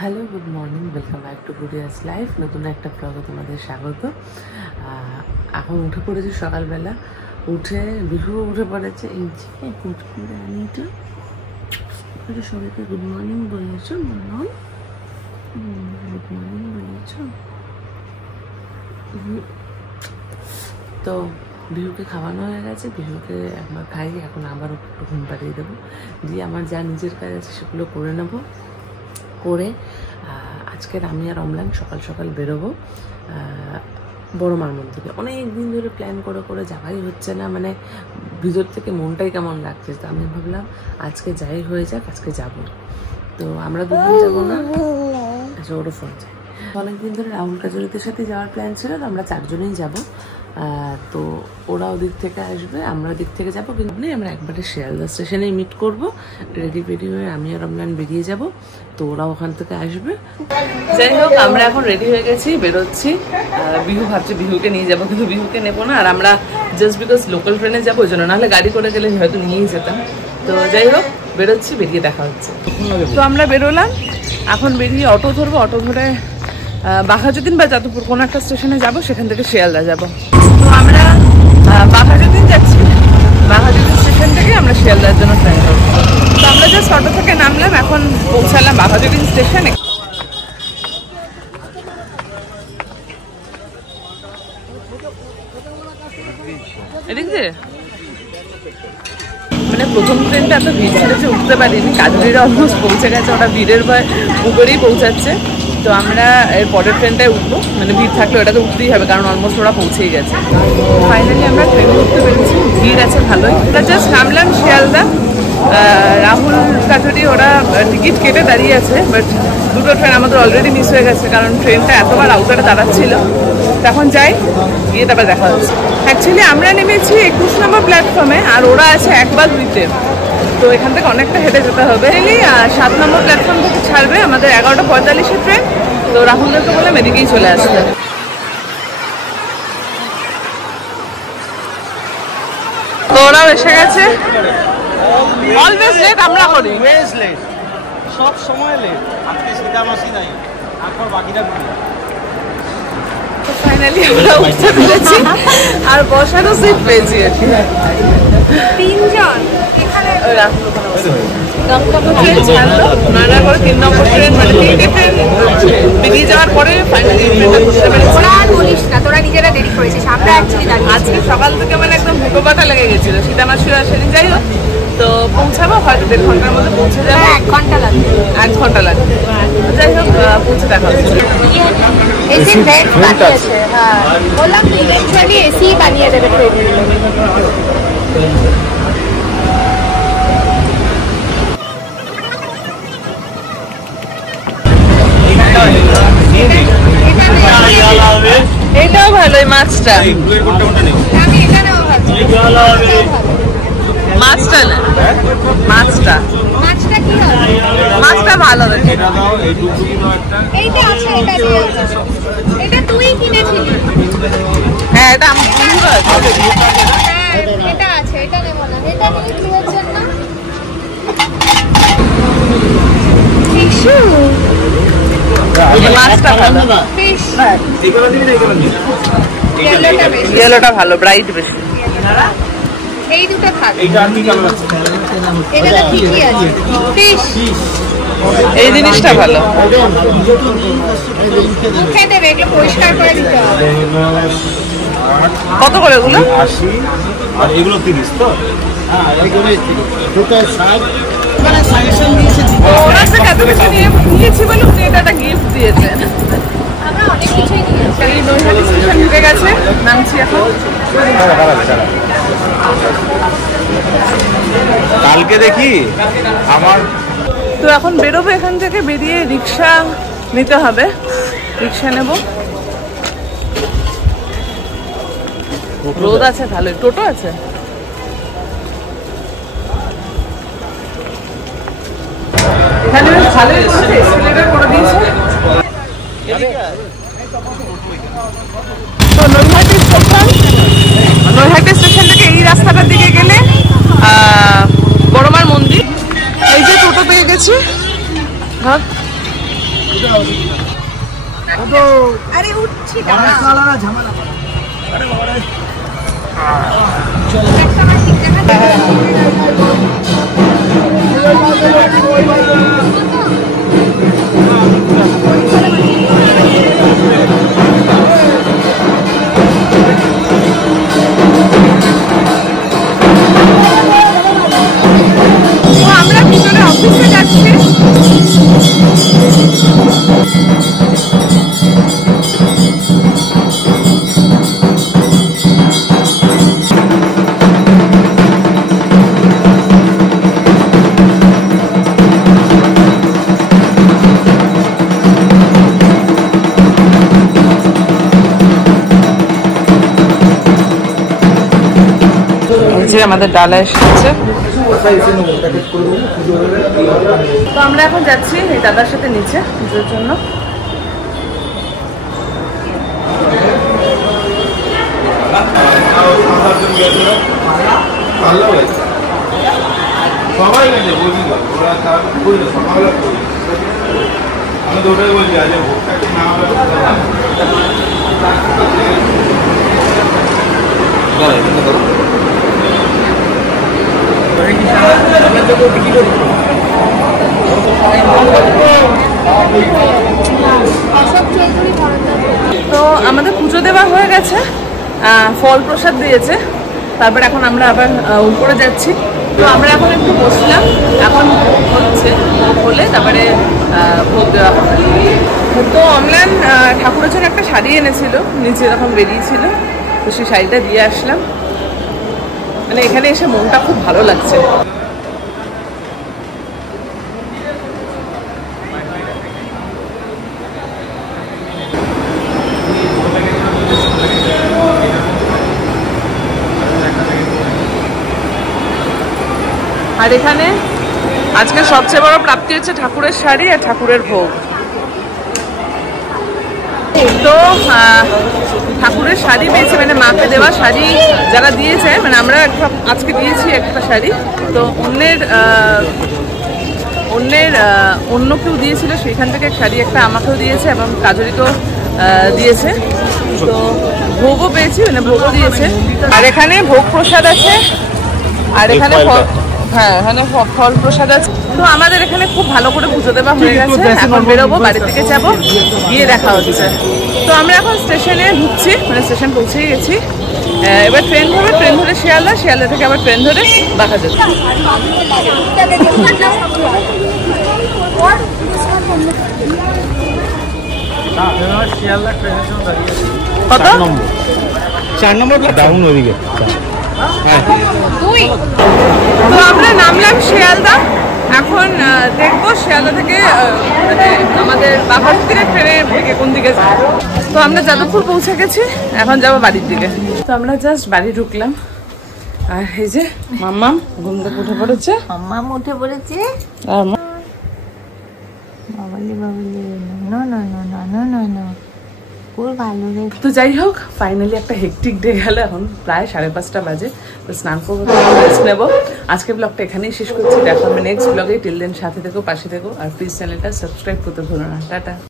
Hello, good morning, welcome back to Gudiya's life. নতুন একটা ব্লগে তোমাদের স্বাগত। এখন উঠে পড়েছি সকালবেলা, উঠে বিহু উঠে পড়েছে। এই যে সবাইকে গুড মর্নিং বলেছ, গুড মর্নিং বলেছ। তো বিহুকে খাওয়ানো হয়ে গেছে, বিহুকে একবার খাইয়ে এখন আবার একটু ঘুম পাড়িয়ে দেবো, দিয়ে আমার যা নিজের কাজ আছে সেগুলো করে নেবো। করে আজকের আমি আর অম্লান সকাল সকাল বেরোবো বড় মার মন্দিরে। অনেক দিন ধরে প্ল্যান করে করে যাওয়াই হচ্ছে না, মানে ভিতর থেকে মনটাই কেমন লাগছে। তো আমি ভাবলাম আজকে যাই হয়ে যাক, আজকে যাবো। তো আমরা দুজন যাবো না, আচ্ছা ওরও ফোন চাই। অনেকদিন ধরে রাহুল কাজরিদের সাথে যাওয়ার প্ল্যান ছিল, তো আমরা চারজনেই যাবো। তো ওরা ওদিক থেকে আসবে, আমরা ওদিক থেকে যাবো, কিন্তু আমরা একবারে শিয়ালদা স্টেশনেই মিট করবো। রেডি হয়ে আমি আর অম্লান বেরিয়ে যাব, তো ওরা ওখান থেকে আসবে। যাই হোক, আমরা এখন রেডি হয়ে গেছি, বেরোচ্ছি। বিহু ভাবছে বিহুকে নিয়ে যাবো, কিন্তু বিহুকে নেবো না। আর আমরা জাস্ট বিকজ লোকাল ট্রেনে যাবো, ওই জন্য, নাহলে গাড়ি করে গেলে হয়তো নিয়েই যেতাম। তো যাই হোক, বেরোচ্ছি, বেরিয়ে দেখা হচ্ছে। তো আমরা বেরোলাম, এখন বেরিয়ে অটো ধরবো। অটো ধরে বাঘাযতীন বা যাদবপুর কোনো একটা স্টেশনে যাব, সেখান থেকে শিয়ালদা যাব। তো আমরা বাঘাযতীন যাচ্ছি, বাঘাযতীন স্টেশন থেকে আমরা শিয়ালদার জন্য ট্রেন ধরবো। তো আমরা জাস্ট অটো থেকে নামলাম, এখন পৌঁছালাম বাঘাযতীন স্টেশনে। এদিক দিয়ে মানে প্রথম ট্রেনটা এত ভিড় ছিল যে উঠতে পারিনি। কাজুরিরা অলমোস্ট পৌঁছে গেছে, ওটা ভিড়ের ভয় উপরেই পৌঁছাচ্ছে। তো আমরা এর পরের ট্রেনটায় উঠবো, মানে ভিড় থাকলে ওটাতে উঠতেই হবে, কারণ অলমোস্ট ওরা পৌঁছেই গেছে। ফাইনালি আমরা ট্রেনে উঠতে পেরেছি, ভিড় আছে ভালোই। আমরা জাস্ট নামলাম শিয়ালদা। রাহুল কাজুরি ওরা টিকিট কেটে দাঁড়িয়ে আছে, বাট দুটো ট্রেন আমাদের অলরেডি মিস হয়ে গেছে, কারণ ট্রেনটা এতবার আউটারে দাঁড়াচ্ছিল। তখন যাই, গিয়ে তারপর দেখা হচ্ছে। অ্যাকচুয়ালি আমরা নেমেছি 21 নম্বর প্ল্যাটফর্মে, আর ওরা আছে 1 বা 2-তে। তো এখান থেকে অনেকটা হেঁটে যেতে হবে। 7 নম্বর প্ল্যাটফর্ম থেকে ছাড়বে, আমাদের 11:45-এর ট্রেন। তো রাহুলদেরকে বললাম এদিকেই চলে আসবে। তো ওরাও এসে গেছে। অলওয়েজ লেট আমরা করি, অলওয়েজ লেট, সব সময় লেট। আজকে সিধা মাসি নাই, তারপর বাকিটা ঘুরে। তো ফাইনালি আমরা উঠতে পেরেছি, আর বসারও সিট পেয়েছি। তিনজন এখানে ট্রেন ছাড়লো, নানা করে 3 নম্বর ট্রেন, মানে 3টে ট্রেন বেরিয়ে যাওয়ার পরে ফাইনালি ট্রেনটা বুঝতে পেরেছি। ওরা আর বলিস না, তোরা নিজেরা দেরি করেছিস, আমরা অ্যাকচুয়ালি জানি। আজকে সকাল থেকে মানে একদম ভুটোপাটা লেগে গেছিল, সীতামাসি আসেনি। যাই হোক, তো পৌঁছাবো হয়তো 1.5 ঘন্টার মধ্যে পৌঁছে যাবো। 1 ঘন্টা লাগবে, 1 ঘন্টা লাগবে। যাই হোক, পৌঁছে দেখা হচ্ছে। এসি ভেন্ট বানিয়েছে, হ্যাঁ বললাম ইভেন্টুয়ালি এসি বানিয়ে দেবে ট্রেনগুলো। এটাও ভালো, এই মাছটা। আমি এটা নাও ভাবছি, মাছটা না, মাছটা মাছটা কি হবে? মাছটা ভালো দেখে। এইটা আছে, এটা দিয়ে আছে। এটা তুই কিনেছিলি? হ্যাঁ, এটা আমি বুঝতে পারছি। হ্যাঁ এটা আছে, এটা নেব না, এটা নিয়ে কি হচ্ছে না। টিস্যু, মাছটা ভালো, ফিশ, ইয়েলোটা ভালো, ব্রাইট বেশি। এই দুটো থাক। এটা কি কি আছে? ফিশ, এই জিনিসটা ভালো। মুখে দেবে, এগুলো পরিষ্কার করে দিতে হবে। কত করে এগুলো? 80 আর এগুলো 30। তো হ্যাঁ, এগুলো 60। মানে সাজেশন দিয়েছে, ওরা তো এত কিছু নিয়েছি বলে উনি এটা একটা গিফট দিয়েছেন। আমরা অনেক কিছুই নিয়েছি। এই নৈহাটি স্টেশন ঢুকে গেছে, নামছি এখন। কালকে দেখি আমার। তো এখন বেরোবো এখান থেকে, বেরিয়ে রিক্সা নিতে হবে, রিক্সা নেব। রোদ আছে ভালোই, টোটো আছে। এখানে ভালোই এক্সিলেটর করে দিয়েছে। তো নৈহাটি স্টেশন থেকে এই রাস্তাটার দিকে গেলে বড়মার মন্দির। এই যে টোটো পেয়ে গেছি। আরে উঠছি ঝামেলা আরে বাবা রে আমরা ভিতরে অফিসে যাচ্ছি। আমাদের ডালা এসেছে, তো আমরা এখন যাচ্ছি এই দাদার সাথে নিচে পুজোর জন্য। সবাই গেছে বলছি সকালে আমি তো ওটাই বলছি আজ ভোটটাকে না তো আমাদের পুজো দেওয়া হয়ে গেছে, ফল প্রসাদ দিয়েছে, তারপর এখন আমরা আবার উপরে যাচ্ছি। তো আমরা এখন একটু বসলাম, এখন ভোগ হচ্ছে, ভোগ হলে তারপরে ভোগ দেওয়া হবে। তো অম্লান ঠাকুরের জন্য একটা শাড়ি এনেছিল, নিচে এরকম বেরিয়েছিল, তো সেই শাড়িটা দিয়ে আসলাম। মানে এখানে এসে মনটা খুব ভালো লাগছে। আর এখানে আজকে সবচেয়ে বড় প্রাপ্তি হচ্ছে ঠাকুরের শাড়ি আর ঠাকুরের ভোগ। তো ঠাকুরের শাড়ি পেয়েছি, মানে মাকে দেওয়া শাড়ি যারা দিয়েছে, মানে আমরা আজকে দিয়েছি একটা শাড়ি, তো অন্য কেউ দিয়েছিল, সেইখান থেকে শাড়ি একটা আমাকেও দিয়েছে এবং কাজরিকেও দিয়েছে। তো ভোগও পেয়েছি, মানে ভোগও দিয়েছে। আর এখানে ভোগ প্রসাদ আছে, আর এখানে হ্যাঁ এখানে ফল প্রসাদ আছে। তো আমাদের এখানে খুব ভালো করে পুজো দেওয়া হয়ে গেছে, এখন বেরোবো, বাড়ি থেকে যাবো, গিয়ে দেখা হচ্ছে। তো আমরা এখন স্টেশনে ঢুকছি, মানে স্টেশন পৌঁছেই গেছি। এবার ট্রেন ধরবে, ট্রেন ধরে শিয়ালদা, শিয়ালদা থেকে আবার ট্রেন ধরে বাঘাযতীন। কত 4 নম্বর ডাউন ওইদিকে। তো আমরা নামলাম শিয়ালদা, এখন দেখবো শিয়ালদা থেকে মানে আমাদের বাঘাযতীনের ট্রেনের থেকে কোন দিকে যায়। তো আমরা যাদবপুর পৌঁছে গেছি, এখন যাবো বাড়ির দিকে। তো আমরা জাস্ট বাড়ি ঢুকলাম, আর এই যে মাম্মাম ঘুম থেকে উঠে পড়েছে, মাম্মাম উঠে পড়েছে। আর বাবালি বাবালি না না না না না না না খুব ভালো রে। তো যাই হোক, ফাইনালি একটা হেকটিক ডে গেল, এখন প্রায় 5:30 বাজে। তো স্নান করবো, রেস্ট নেবো। আজকে ব্লগটা এখানেই শেষ করছি, দেখা হবে নেক্সট ব্লগে। টিল দেন সাথে থেকো, পাশে থেকো, আর প্লিজ চ্যানেলটা সাবস্ক্রাইব করতে ভুলো না। টাটা।